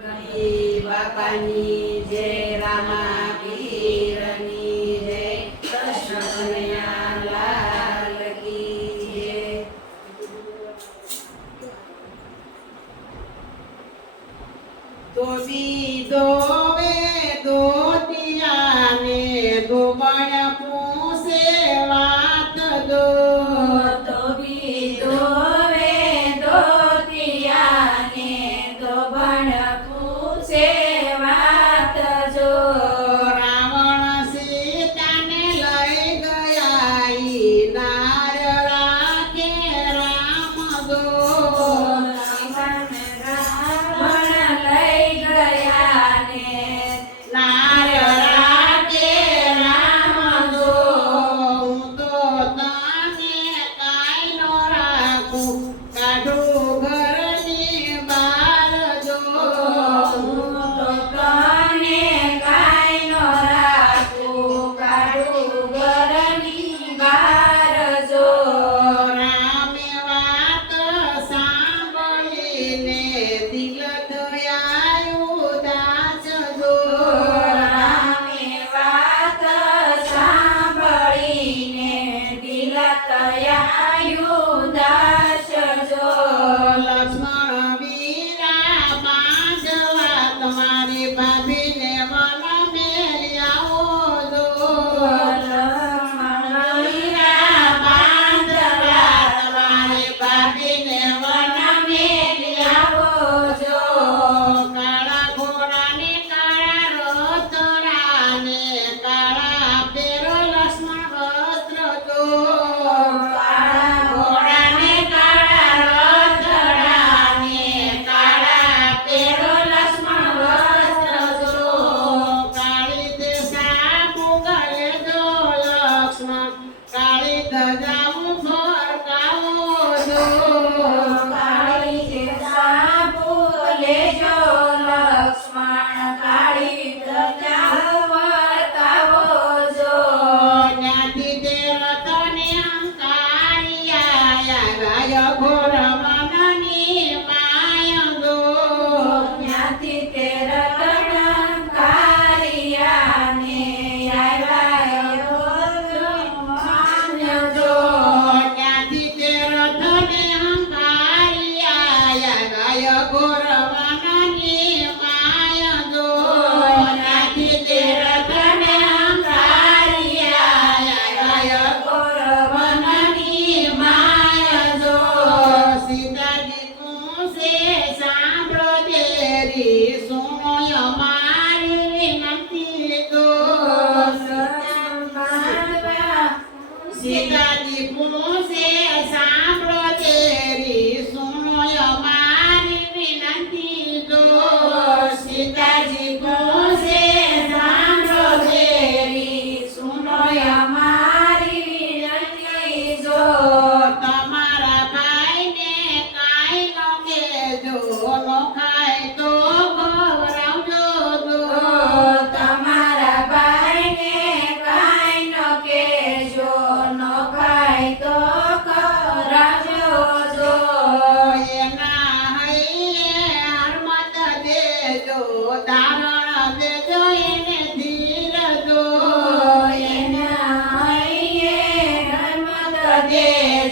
ी जय रा você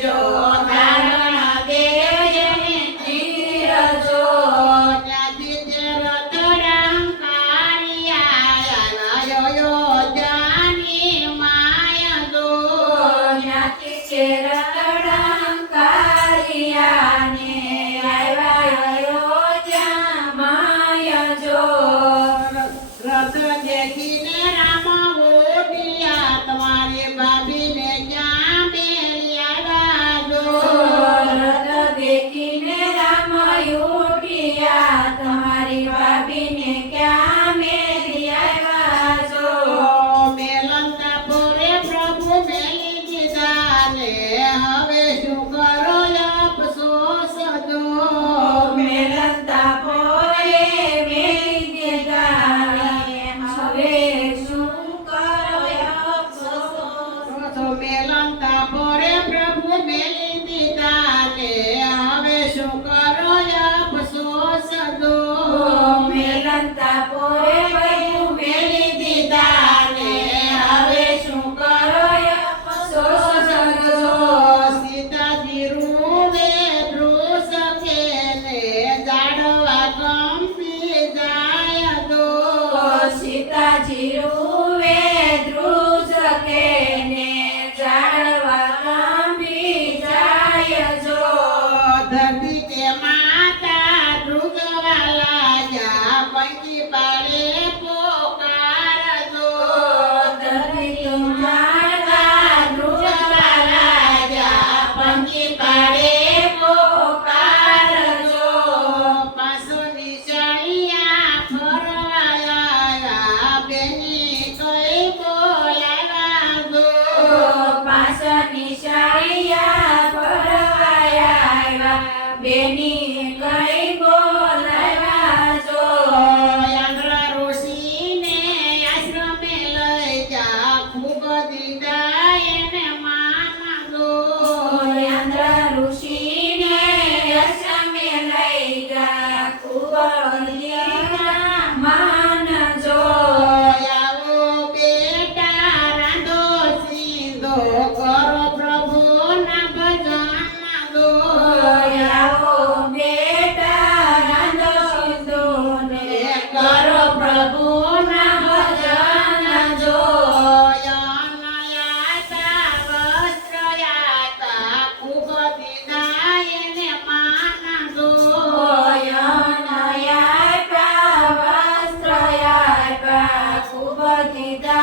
안녕. মেলাম তাপরে প্র Benny. उपतिदा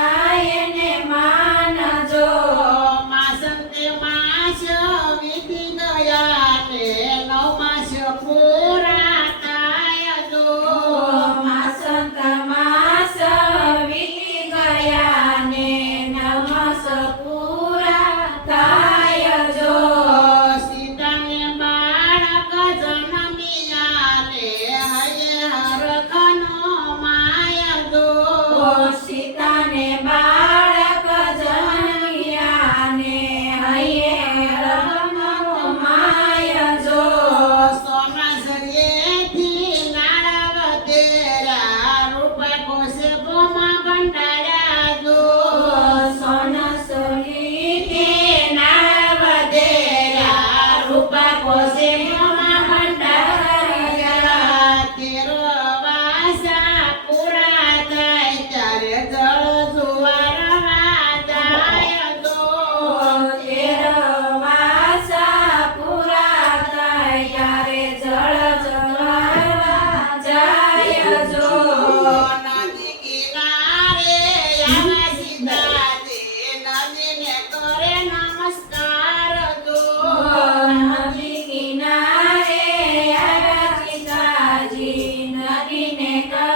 सीता ने ಕಾಕಿನೇ ಕಾ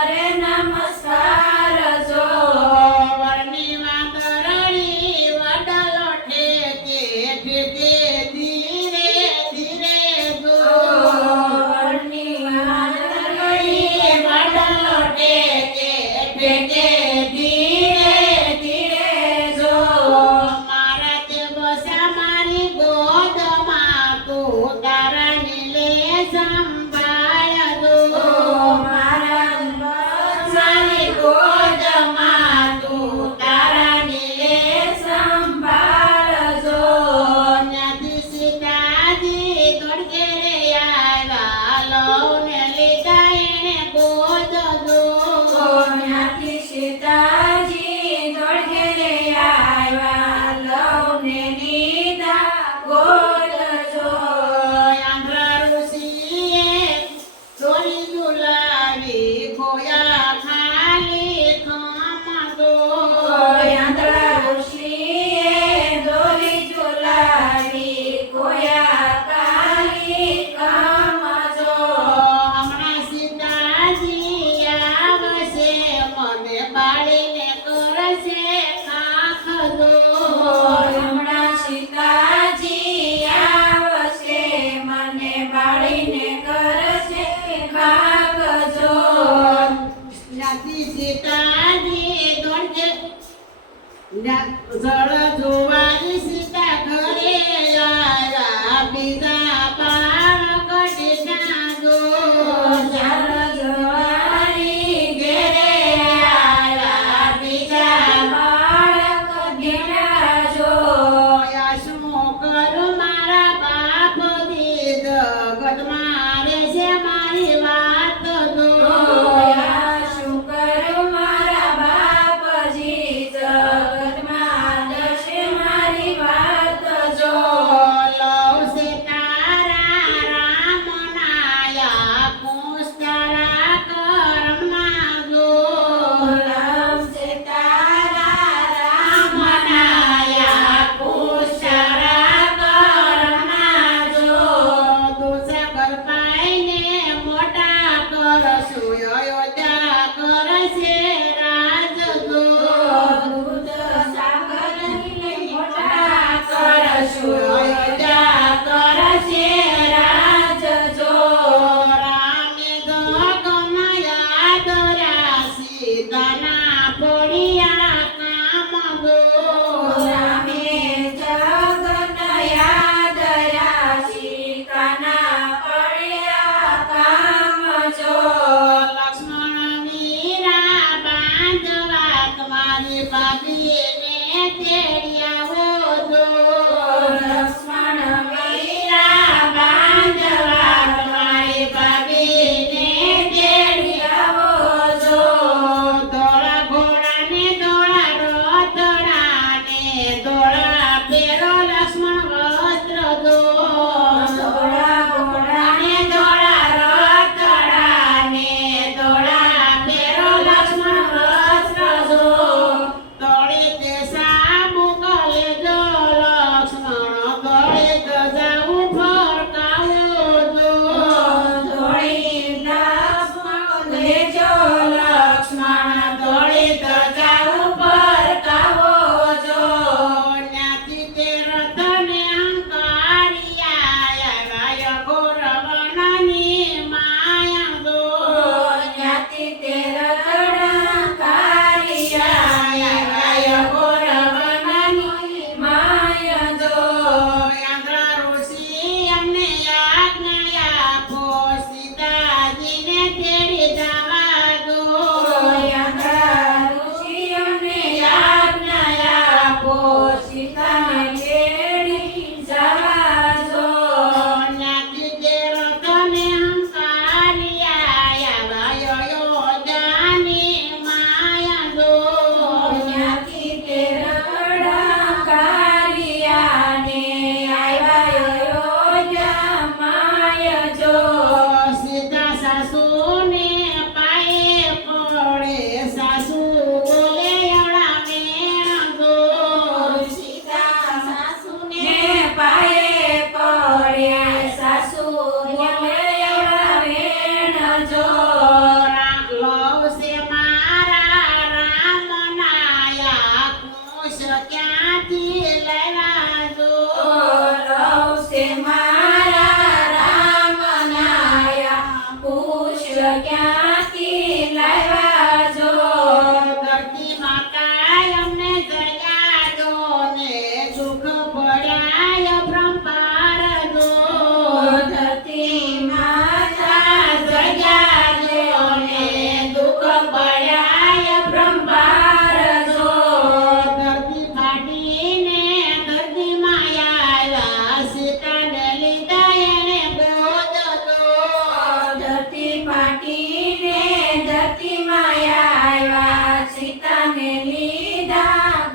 Yeah, so mm -hmm. yeah.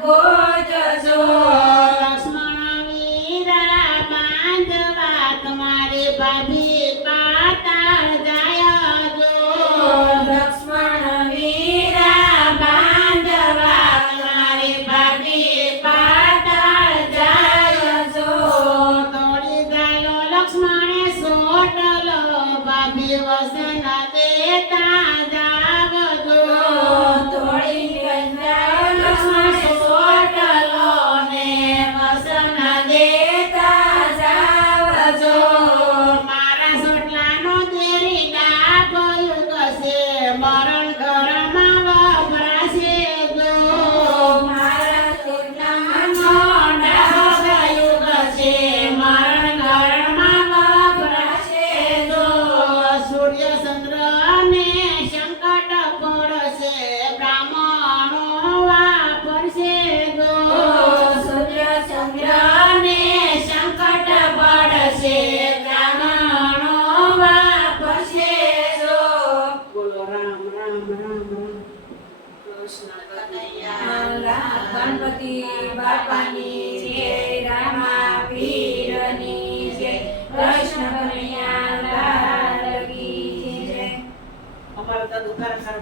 agora. Oh.